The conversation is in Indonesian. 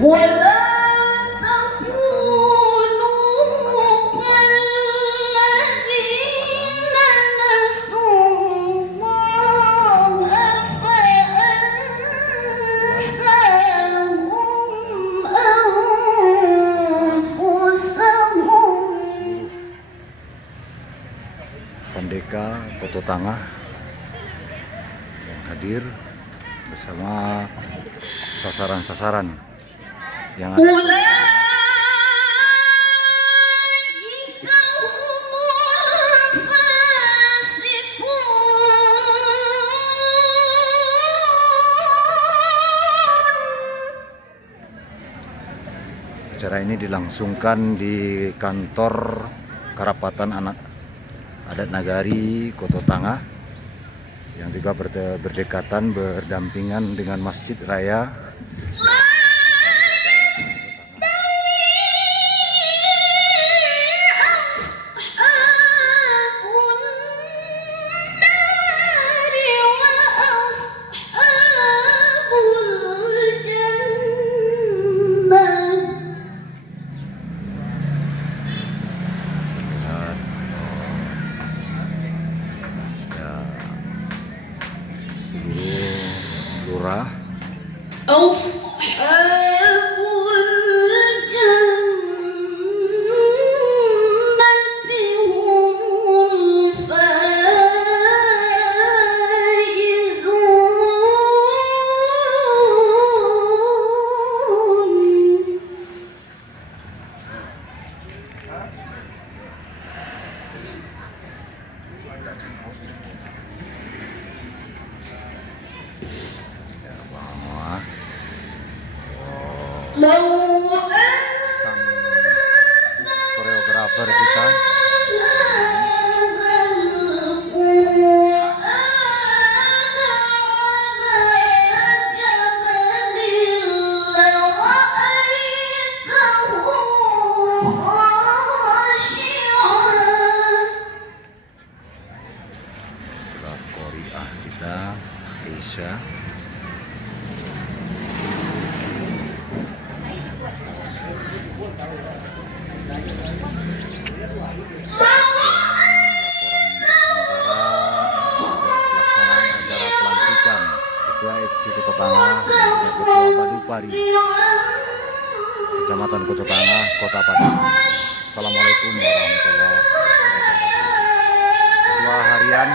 ولا تكونوا كالذين نسوا الله فأنساهم أنفسهم. Pendeka Koto Tangah yang hadir bersama sasaran-sasaran yang ada. Acara ini dilangsungkan di kantor Karapatan Anak Adat Nagari Koto Tangah yang juga berdekatan berdampingan dengan Masjid Raya seluruh lurah أصحاب الجنة هم الفائزون. لو sang koreografer kita adalah Koriah kita Aisyah. Ketua FC Koto Tangah dan Ketua Padupari Kecamatan Koto Tangah, Kota Padang. Assalamualaikum warahmatullahi wabarakatuh. Ketua Harian